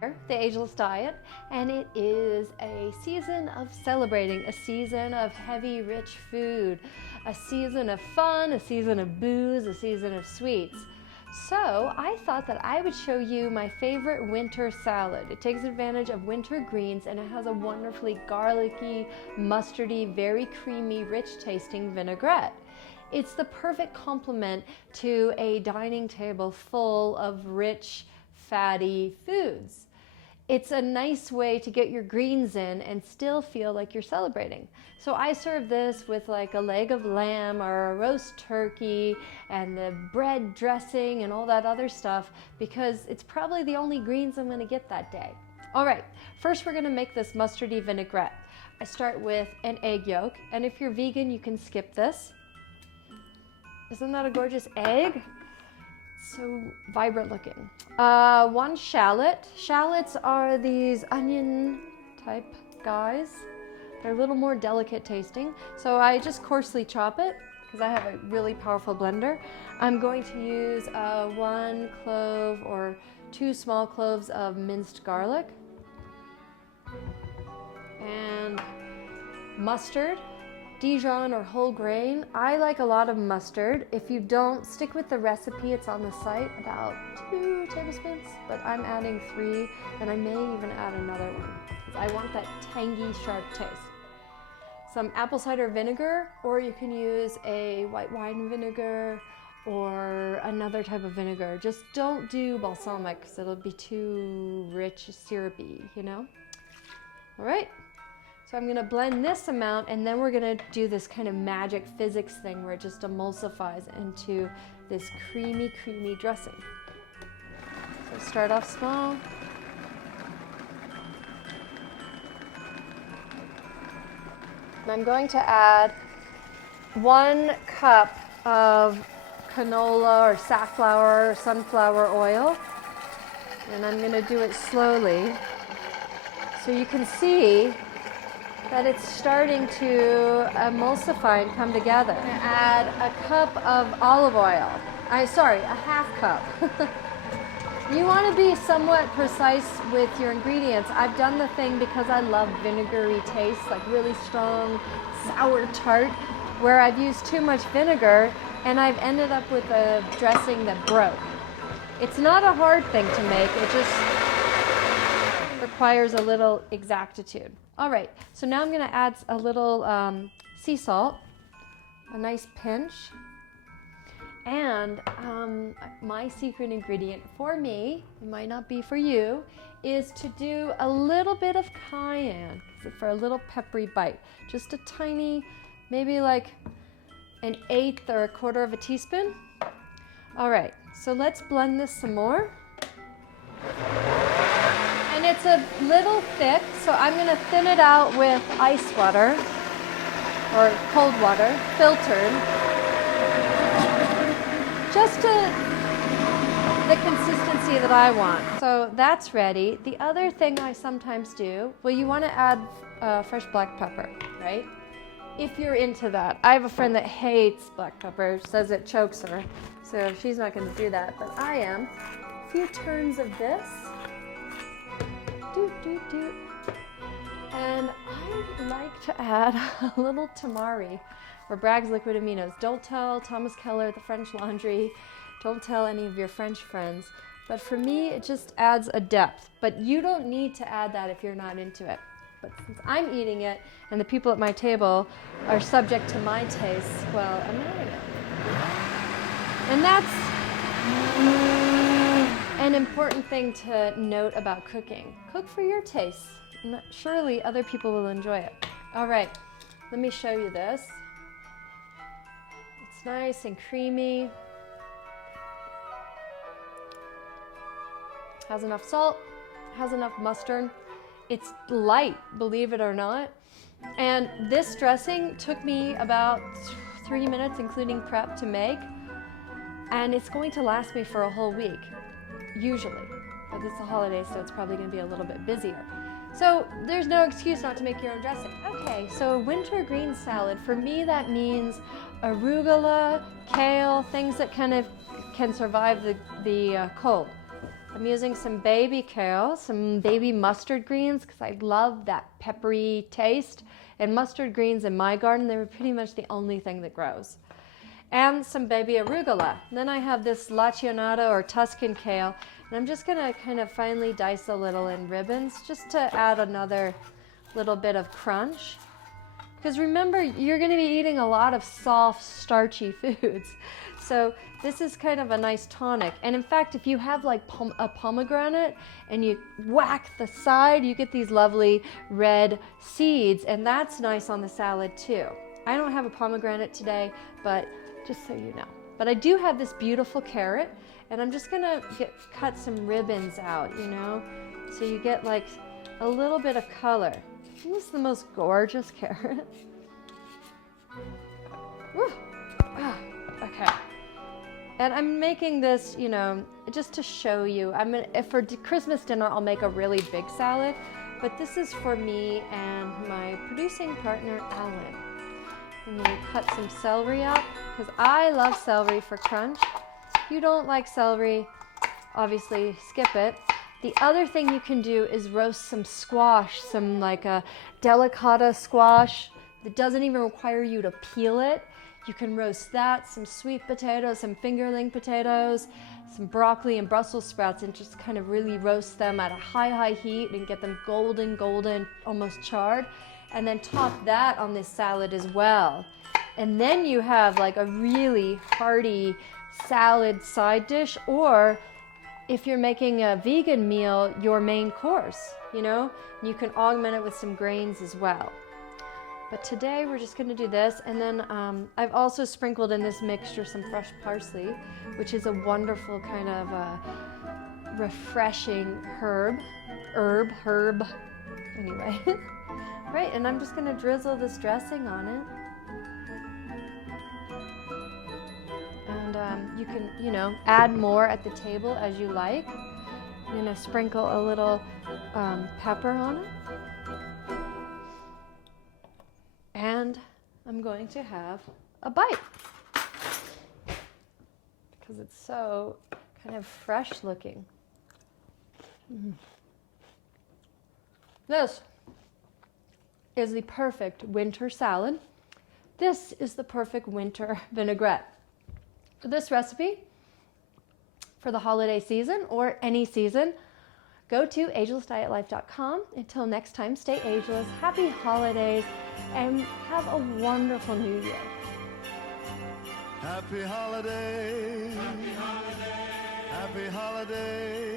The Ageless Diet, and it is a season of celebrating, a season of heavy, rich food, a season of fun, a season of booze, a season of sweets. So I thought that I would show you my favorite winter salad. It takes advantage of winter greens and it has a wonderfully garlicky, mustardy, very creamy, rich tasting vinaigrette. It's the perfect complement to a dining table full of rich, fatty foods. It's a nice way to get your greens in and still feel like you're celebrating. So I serve this with like a leg of lamb or a roast turkey and the bread dressing and all that other stuff because it's probably the only greens I'm going to get that day. All right, first we're going to make this mustardy vinaigrette. I start with an egg yolk, and if you're vegan, you can skip this. Isn't that a gorgeous egg? So vibrant looking. 1 shallot. Shallots are these onion type guys. They're a little more delicate tasting. So I just coarsely chop it because I have a really powerful blender. I'm going to use 1 clove or 2 small cloves of minced garlic and mustard. Dijon or whole grain. I like a lot of mustard. If you don't, stick with the recipe, it's on the site, about 2 tablespoons, but I'm adding 3, and I may even add another one because I want that tangy, sharp taste. Some apple cider vinegar, or you can use a white wine vinegar or another type of vinegar. Just don't do balsamic because it'll be too rich, syrupy, you know? All right. So I'm going to blend this amount, and then we're going to do this kind of magic physics thing where it just emulsifies into this creamy, creamy dressing. So start off small. And I'm going to add 1 cup of canola or safflower or sunflower oil, and I'm going to do it slowly so you can see that it's starting to emulsify and come together. I'm going to add a cup of olive oil. A half cup. You want to be somewhat precise with your ingredients. I've done the thing because I love vinegary taste, like really strong, sour tart, where I've used too much vinegar and I've ended up with a dressing that broke. It's not a hard thing to make, it just requires a little exactitude. All right, so now I'm going to add a little sea salt, a nice pinch, and my secret ingredient for me, it might not be for you, is to do a little bit of cayenne for a little peppery bite. Just a tiny, maybe like 1/8 or 1/4 of a teaspoon. All right, so let's blend this some more. And it's a little thick, so I'm going to thin it out with ice water or cold water, filtered, just to the consistency that I want. So that's ready. The other thing I sometimes do, well, you want to add fresh black pepper, right? If you're into that. I have a friend that hates black pepper, says it chokes her, so she's not going to do that, but I am. A few turns of this. And I like to add a little tamari or Bragg's liquid aminos. Don't tell Thomas Keller at the French Laundry, don't tell any of your French friends, but for me it just adds a depth. But you don't need to add that if you're not into it. But since I'm eating it and the people at my table are subject to my tastes, well, I'm adding it. And that's an important thing to note about cooking. Cook for your taste. Surely other people will enjoy it. All right, let me show you this. It's nice and creamy. Has enough salt, has enough mustard. It's light, believe it or not. And this dressing took me about 3 minutes, including prep, to make. And it's going to last me for a whole week, usually. But it's a holiday, so it's probably going to be a little bit busier. So there's no excuse not to make your own dressing. Okay, so winter green salad, for me that means arugula, kale, things that kind of can survive the cold. I'm using some baby kale, some baby mustard greens, because I love that peppery taste. And mustard greens in my garden, they're pretty much the only thing that grows. And some baby arugula. And then I have this lacionado or Tuscan kale, and I'm just gonna kind of finely dice a little in ribbons just to add another little bit of crunch. Because remember, you're gonna be eating a lot of soft, starchy foods. So this is kind of a nice tonic. And in fact, if you have like a pomegranate and you whack the side, you get these lovely red seeds, and that's nice on the salad too. I don't have a pomegranate today, but just so you know. But I do have this beautiful carrot, and I'm just gonna cut some ribbons out, you know? So you get like a little bit of color. This is the most gorgeous carrot. Woo. Okay. And I'm making this, you know, just to show you. For Christmas dinner, I'll make a really big salad, but this is for me and my producing partner, Alan. I'm gonna cut some celery up, because I love celery for crunch. If you don't like celery, obviously skip it. The other thing you can do is roast some squash, some like a delicata squash that doesn't even require you to peel it. You can roast that, some sweet potatoes, some fingerling potatoes, some broccoli and Brussels sprouts, and just kind of really roast them at a high heat and get them golden, almost charred. And then top that on this salad as well. And then you have like a really hearty salad side dish, or if you're making a vegan meal, your main course, you know? You can augment it with some grains as well. But today we're just gonna do this, and then I've also sprinkled in this mixture some fresh parsley, which is a wonderful kind of refreshing herb. Anyway, right, and I'm just gonna drizzle this dressing on it. And you can, you know, add more at the table as you like. I'm gonna sprinkle a little pepper on it. And I'm going to have a bite because it's so kind of fresh looking. This is the perfect winter salad. This is the perfect winter vinaigrette. For this recipe, for the holiday season or any season, go to agelessdietlife.com. Until next time, stay ageless, happy holidays, and have a wonderful new year. Happy holidays. Happy holidays. Happy holidays.